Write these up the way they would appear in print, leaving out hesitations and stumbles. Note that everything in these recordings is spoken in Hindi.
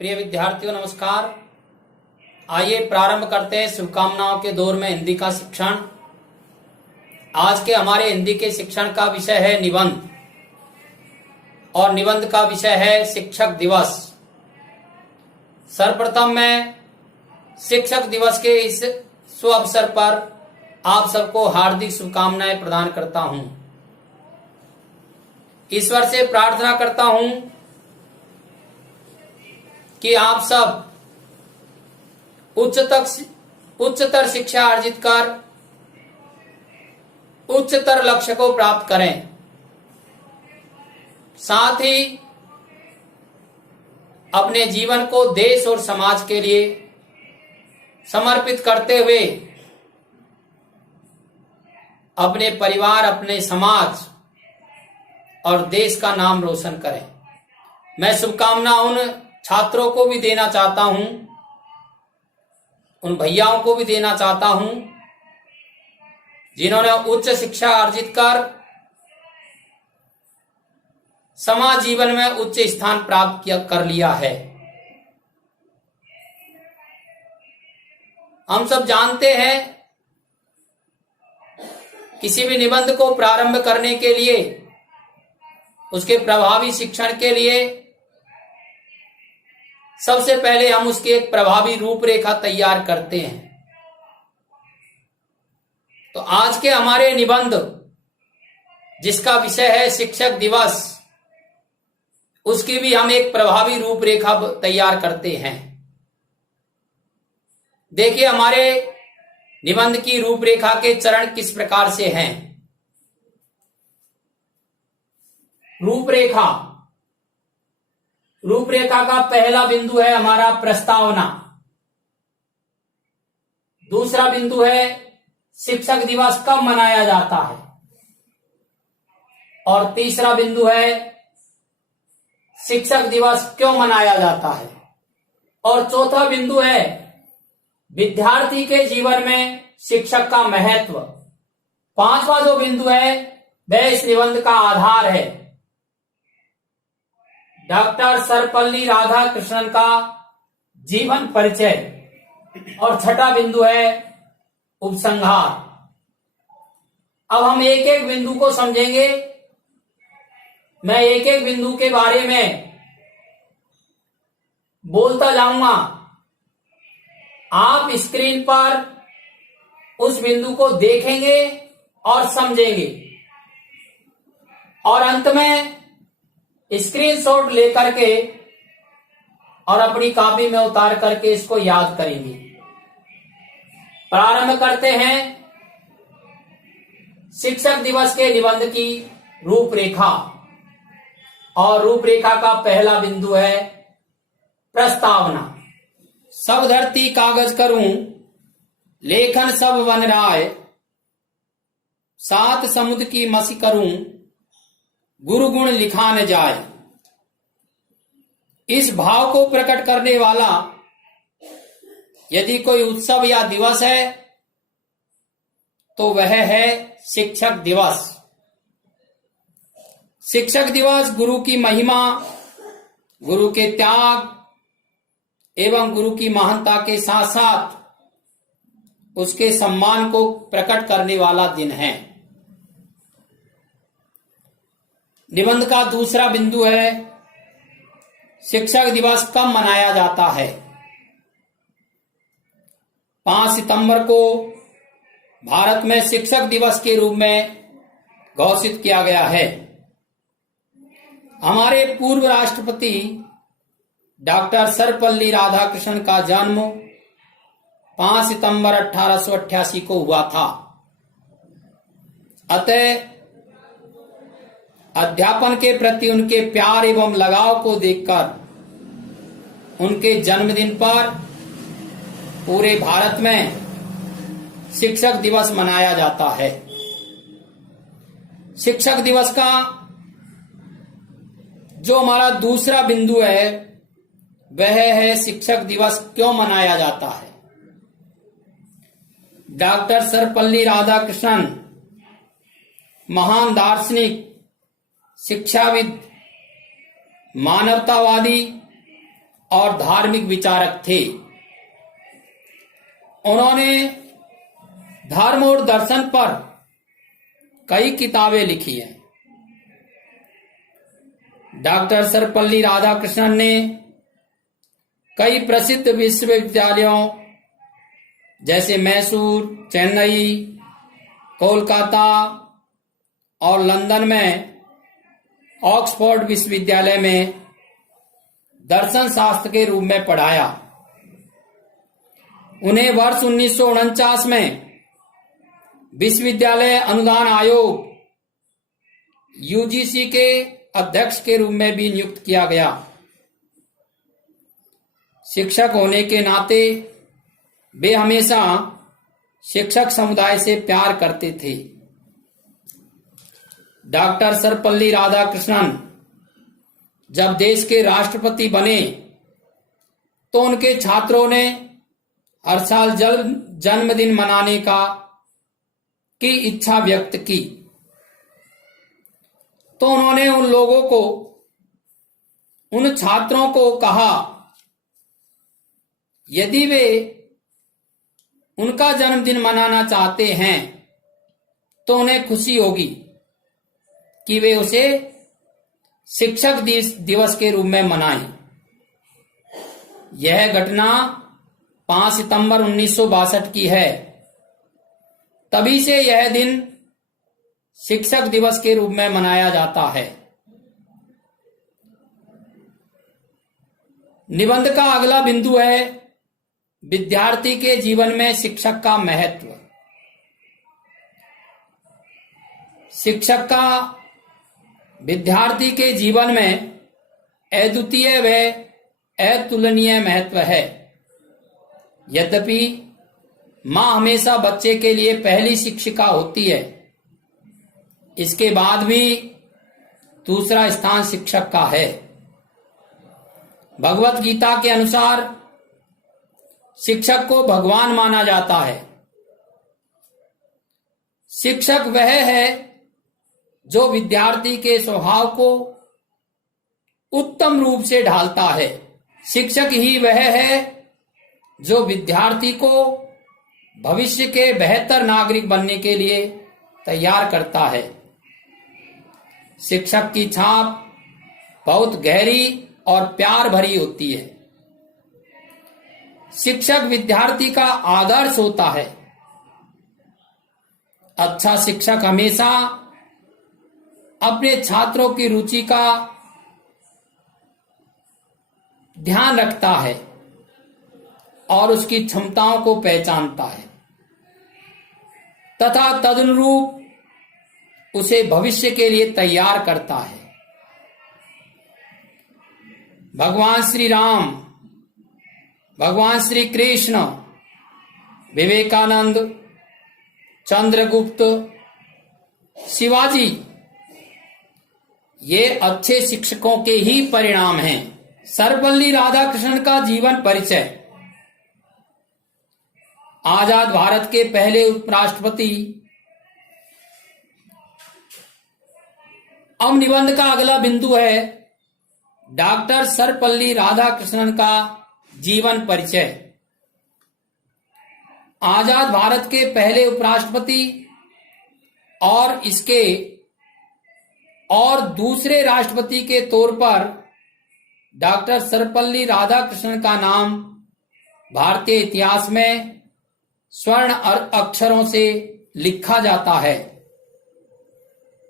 प्रिय विद्यार्थियों नमस्कार। आइए प्रारंभ करते हैं शुभकामनाओं के दौर में हिंदी का शिक्षण। आज के हमारे हिंदी के शिक्षण का विषय है निबंध और निबंध का विषय है शिक्षक दिवस। सर्वप्रथम मैं शिक्षक दिवस के इस शुभ अवसर पर आप सबको हार्दिक शुभकामनाएं प्रदान करता हूं। ईश्वर से प्रार्थना करता हूं कि आप सब उच्चतर शिक्षा अर्जित कर उच्चतर लक्ष्य को प्राप्त करें। साथ ही अपने जीवन को देश और समाज के लिए समर्पित करते हुए अपने परिवार, अपने समाज और देश का नाम रोशन करें। मैं शुभकामना उन छात्रों को भी देना चाहता हूं, उन भैयाओं को भी देना चाहता हूं जिन्होंने उच्च शिक्षा अर्जित कर समाज जीवन में उच्च स्थान प्राप्त कर लिया है। हम सब जानते हैं किसी भी निबंध को प्रारंभ करने के लिए, उसके प्रभावी शिक्षण के लिए सबसे पहले हम उसकी एक प्रभावी रूपरेखा तैयार करते हैं। तो आज के हमारे निबंध जिसका विषय है शिक्षक दिवस, उसकी भी हम एक प्रभावी रूपरेखा तैयार करते हैं। देखिए हमारे निबंध की रूपरेखा के चरण किस प्रकार से हैं। रूपरेखा का पहला बिंदु है हमारा प्रस्तावना। दूसरा बिंदु है शिक्षक दिवस कब मनाया जाता है। और तीसरा बिंदु है शिक्षक दिवस क्यों मनाया जाता है। और चौथा बिंदु है विद्यार्थी के जीवन में शिक्षक का महत्व। पांचवा जो बिंदु है वह इस निबंध का आधार है, डॉक्टर सर्वपल्ली राधाकृष्णन का जीवन परिचय। और छठा बिंदु है उपसंहार। अब हम एक एक बिंदु को समझेंगे। मैं एक एक बिंदु के बारे में बोलता जाऊंगा, आप स्क्रीन पर उस बिंदु को देखेंगे और समझेंगे और अंत में स्क्रीनशॉट लेकर के और अपनी कॉपी में उतार करके इसको याद करेंगे। प्रारंभ करते हैं शिक्षक दिवस के निबंध की रूपरेखा। और रूपरेखा का पहला बिंदु है प्रस्तावना। सब धरती कागज करूं, लेखन सब वन राय, सात समुद्र की मसी करूं, गुरु गुण लिखा न जाए। इस भाव को प्रकट करने वाला यदि कोई उत्सव या दिवस है तो वह है शिक्षक दिवस। शिक्षक दिवस गुरु की महिमा, गुरु के त्याग एवं गुरु की महानता के साथ साथ उसके सम्मान को प्रकट करने वाला दिन है। निबंध का दूसरा बिंदु है शिक्षक दिवस कब मनाया जाता है। 5 सितंबर को भारत में शिक्षक दिवस के रूप में घोषित किया गया है। हमारे पूर्व राष्ट्रपति डॉक्टर सर्वपल्ली राधाकृष्णन का जन्म 5 सितंबर 1888 को हुआ था। अतः अध्यापन के प्रति उनके प्यार एवं लगाव को देखकर उनके जन्मदिन पर पूरे भारत में शिक्षक दिवस मनाया जाता है। शिक्षक दिवस का जो हमारा दूसरा बिंदु है वह है शिक्षक दिवस क्यों मनाया जाता है। डॉक्टर सर्वपल्ली राधाकृष्णन महान दार्शनिक, शिक्षाविद, मानवतावादी और धार्मिक विचारक थे। उन्होंने धर्म और दर्शन पर कई किताबें लिखी हैं। डॉक्टर सर्वपल्ली राधाकृष्णन ने कई प्रसिद्ध विश्वविद्यालयों जैसे मैसूर, चेन्नई, कोलकाता और लंदन में ऑक्सफोर्ड विश्वविद्यालय में दर्शन शास्त्र के रूप में पढ़ाया। उन्हें वर्ष 1949 में विश्वविद्यालय अनुदान आयोग यूजीसी के अध्यक्ष के रूप में भी नियुक्त किया गया। शिक्षक होने के नाते वे हमेशा शिक्षक समुदाय से प्यार करते थे। डॉक्टर सर्वपल्ली राधाकृष्णन जब देश के राष्ट्रपति बने तो उनके छात्रों ने हर साल जन्मदिन मनाने की इच्छा व्यक्त की। तो उन्होंने उन लोगों को, उन छात्रों को कहा यदि वे उनका जन्मदिन मनाना चाहते हैं तो उन्हें खुशी होगी कि वे उसे शिक्षक दिवस के रूप में मनाएं। यह घटना 5 सितंबर 1962 की है। तभी से यह दिन शिक्षक दिवस के रूप में मनाया जाता है। निबंध का अगला बिंदु है विद्यार्थी के जीवन में शिक्षक का महत्व। शिक्षक का विद्यार्थी के जीवन में अद्वितीय व अतुलनीय महत्व है। यद्यपि मां हमेशा बच्चे के लिए पहली शिक्षिका होती है, इसके बाद भी दूसरा स्थान शिक्षक का है। भगवत गीता के अनुसार शिक्षक को भगवान माना जाता है। शिक्षक वह है जो विद्यार्थी के स्वभाव को उत्तम रूप से ढालता है। शिक्षक ही वह है जो विद्यार्थी को भविष्य के बेहतर नागरिक बनने के लिए तैयार करता है। शिक्षक की छाप बहुत गहरी और प्यार भरी होती है। शिक्षक विद्यार्थी का आदर्श होता है। अच्छा शिक्षक हमेशा अपने छात्रों की रुचि का ध्यान रखता है और उसकी क्षमताओं को पहचानता है तथा तदनुरूप उसे भविष्य के लिए तैयार करता है। भगवान श्री राम, भगवान श्री कृष्ण, विवेकानंद, चंद्रगुप्त, शिवाजी ये अच्छे शिक्षकों के ही परिणाम हैं। सर्वपल्ली राधाकृष्णन का जीवन परिचय। आजाद भारत के पहले उपराष्ट्रपति। अब निबंध का अगला बिंदु है डॉक्टर सर्वपल्ली राधाकृष्णन का जीवन परिचय। आजाद भारत के पहले उपराष्ट्रपति और इसके और दूसरे राष्ट्रपति के तौर पर डॉक्टर सर्वपल्ली राधाकृष्णन का नाम भारतीय इतिहास में स्वर्ण अक्षरों से लिखा जाता है।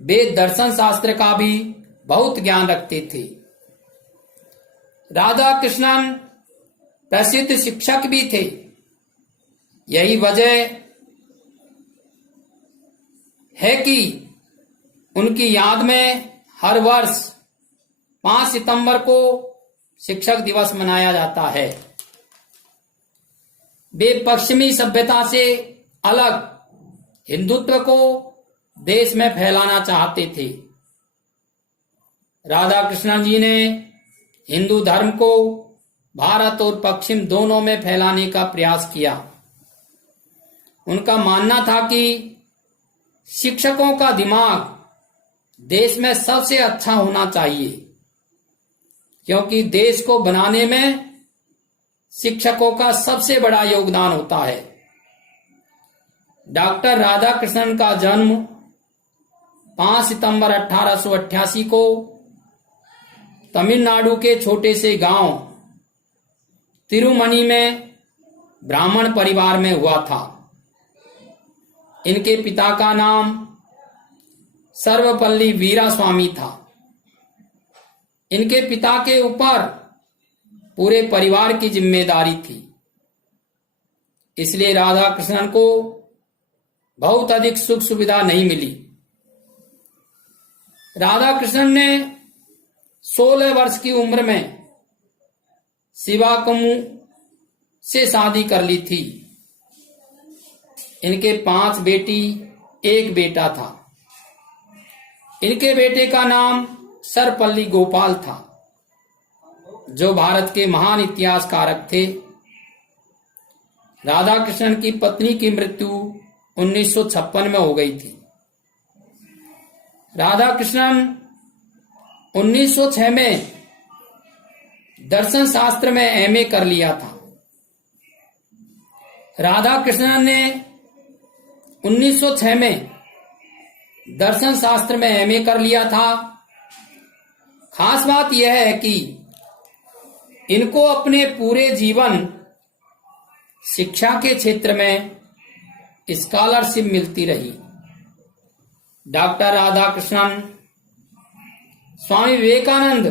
वे दर्शन शास्त्र का भी बहुत ज्ञान रखते थे। राधाकृष्णन प्रसिद्ध शिक्षक भी थे। यही वजह है कि उनकी याद में हर वर्ष 5 सितंबर को शिक्षक दिवस मनाया जाता है। वे पश्चिमी सभ्यता से अलग हिंदुत्व को देश में फैलाना चाहते थे। राधाकृष्णन जी ने हिंदू धर्म को भारत और पश्चिम दोनों में फैलाने का प्रयास किया। उनका मानना था कि शिक्षकों का दिमाग देश में सबसे अच्छा होना चाहिए। क्योंकि देश को बनाने में शिक्षकों का सबसे बड़ा योगदान होता है। डॉक्टर राधाकृष्णन का जन्म 5 सितंबर 1888 को तमिलनाडु के छोटे से गांव तिरुमनी में ब्राह्मण परिवार में हुआ था। इनके पिता का नाम सर्वपल्ली वीरास्वामी था। इनके पिता के ऊपर पूरे परिवार की जिम्मेदारी थी, इसलिए राधाकृष्णन को बहुत अधिक सुख सुविधा नहीं मिली। राधाकृष्णन ने 16 वर्ष की उम्र में शिवाकुमु से शादी कर ली थी। इनके 5 बेटी 1 बेटा था। इनके बेटे का नाम सरपल्ली गोपाल था, जो भारत के महान इतिहासकारक थे। राधाकृष्णन की पत्नी की मृत्यु 1956 में हो गई थी। राधाकृष्णन 1906 में दर्शन शास्त्र में एमए कर लिया था। राधाकृष्णन ने 1906 में दर्शन शास्त्र में एमए कर लिया था। खास बात यह है कि इनको अपने पूरे जीवन शिक्षा के क्षेत्र में स्कॉलरशिप मिलती रही। डॉक्टर राधाकृष्णन स्वामी विवेकानंद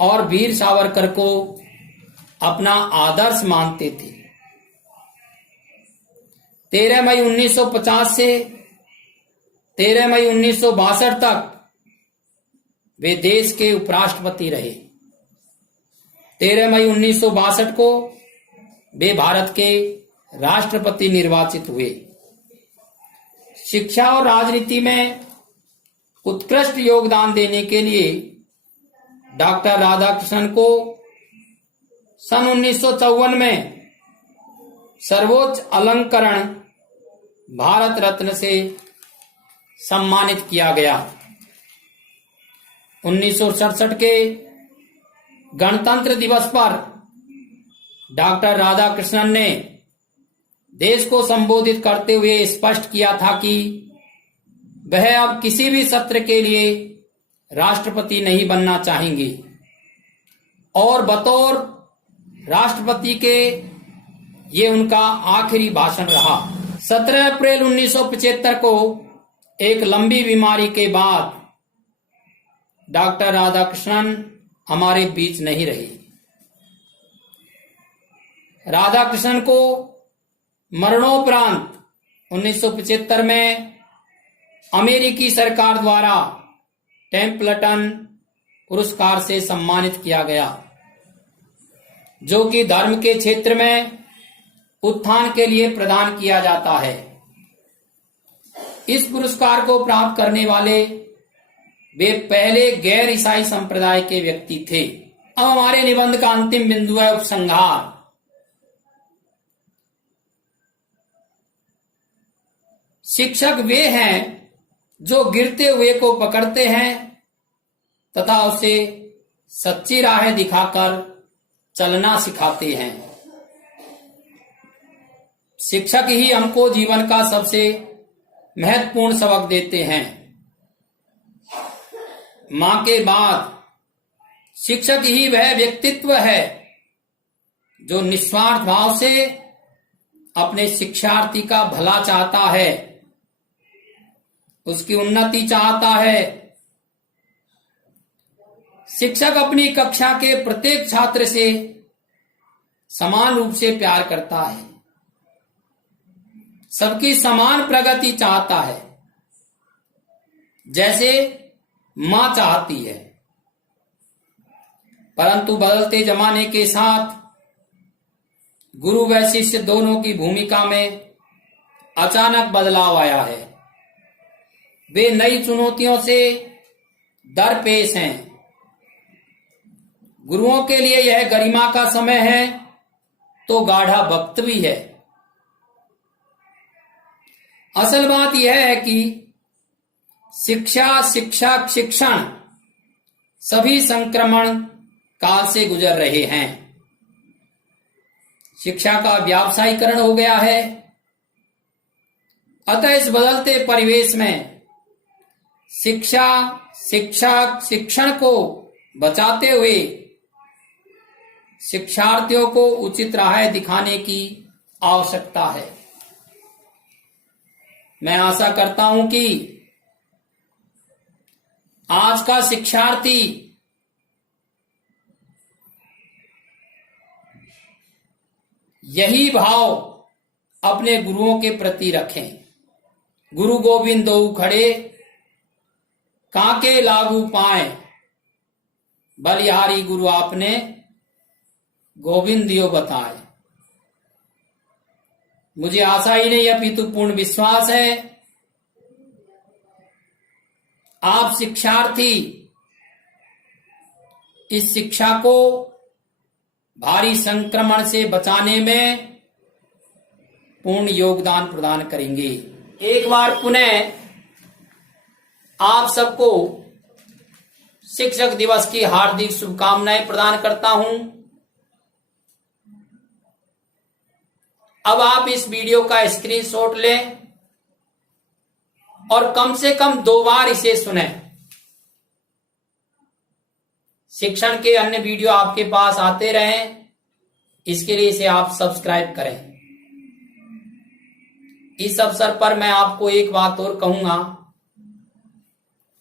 और वीर सावरकर को अपना आदर्श मानते थे। 13 मई 1950 से 13 मई 1962 तक वे देश के उपराष्ट्रपति रहे। 13 मई 1962 को वे भारत के राष्ट्रपति निर्वाचित हुए। शिक्षा और राजनीति में उत्कृष्ट योगदान देने के लिए डॉक्टर राधाकृष्णन को सन 1954 में सर्वोच्च अलंकरण भारत रत्न से सम्मानित किया गया। 1967 के गणतंत्र दिवस पर डॉक्टर राधाकृष्णन ने देश को संबोधित करते हुए स्पष्ट किया था कि वह अब किसी भी सत्र के लिए राष्ट्रपति नहीं बनना चाहेंगे और बतौर राष्ट्रपति के ये उनका आखिरी भाषण रहा। 17 अप्रैल 1975 को एक लंबी बीमारी के बाद डॉक्टर राधाकृष्णन हमारे बीच नहीं रहे। राधाकृष्णन को मरणोपरांत 1975 में अमेरिकी सरकार द्वारा टेम्पल्टन पुरस्कार से सम्मानित किया गया, जो कि धर्म के क्षेत्र में उत्थान के लिए प्रदान किया जाता है। इस पुरस्कार को प्राप्त करने वाले वे पहले गैर ईसाई संप्रदाय के व्यक्ति थे। अब हमारे निबंध का अंतिम बिंदु है उपसंहार। शिक्षक वे हैं जो गिरते हुए को पकड़ते हैं तथा उसे सच्ची राह दिखाकर चलना सिखाते हैं। शिक्षक ही हमको जीवन का सबसे महत्वपूर्ण सबक देते हैं। मां के बाद शिक्षक ही वह व्यक्तित्व है जो निस्वार्थ भाव से अपने शिक्षार्थी का भला चाहता है, उसकी उन्नति चाहता है। शिक्षक अपनी कक्षा के प्रत्येक छात्र से समान रूप से प्यार करता है, सबकी समान प्रगति चाहता है, जैसे मां चाहती है। परंतु बदलते जमाने के साथ गुरु व शिष्य दोनों की भूमिका में अचानक बदलाव आया है। वे नई चुनौतियों से दरपेश हैं। गुरुओं के लिए यह गरिमा का समय है तो गाढ़ा वक्त भी है। असल बात यह है कि शिक्षा, शिक्षक, शिक्षण सभी संक्रमण काल से गुजर रहे हैं। शिक्षा का व्यावसायीकरण हो गया है। अतः इस बदलते परिवेश में शिक्षा, शिक्षक, शिक्षण को बचाते हुए शिक्षार्थियों को उचित राह दिखाने की आवश्यकता है। मैं आशा करता हूं कि आज का शिक्षार्थी यही भाव अपने गुरुओं के प्रति रखें। गुरु गोविंद दो खड़े, काके लागू पाए, बलिहारी गुरु आपने, गोविंद दियो बताए। मुझे आशा ही नहीं अपितु पूर्ण विश्वास है आप शिक्षार्थी इस शिक्षा को भारी संक्रमण से बचाने में पूर्ण योगदान प्रदान करेंगे। एक बार पुनः आप सबको शिक्षक दिवस की हार्दिक शुभकामनाएं प्रदान करता हूं। अब आप इस वीडियो का स्क्रीनशॉट लें और कम से कम 2 बार इसे सुनें। शिक्षण के अन्य वीडियो आपके पास आते रहें, इसके लिए इसे आप सब्सक्राइब करें। इस अवसर पर मैं आपको एक बात और कहूंगा,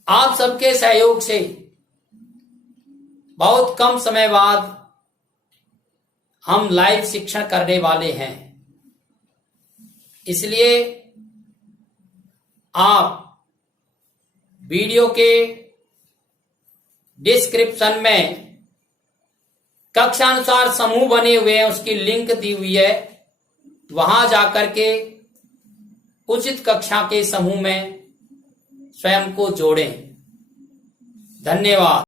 आप सबके सहयोग से बहुत कम समय बाद हम लाइव शिक्षण करने वाले हैं। इसलिए आप वीडियो के डिस्क्रिप्शन में कक्षा अनुसार समूह बने हुए हैं, उसकी लिंक दी हुई है, वहां जाकर के उचित कक्षा के समूह में स्वयं को जोड़ें। धन्यवाद।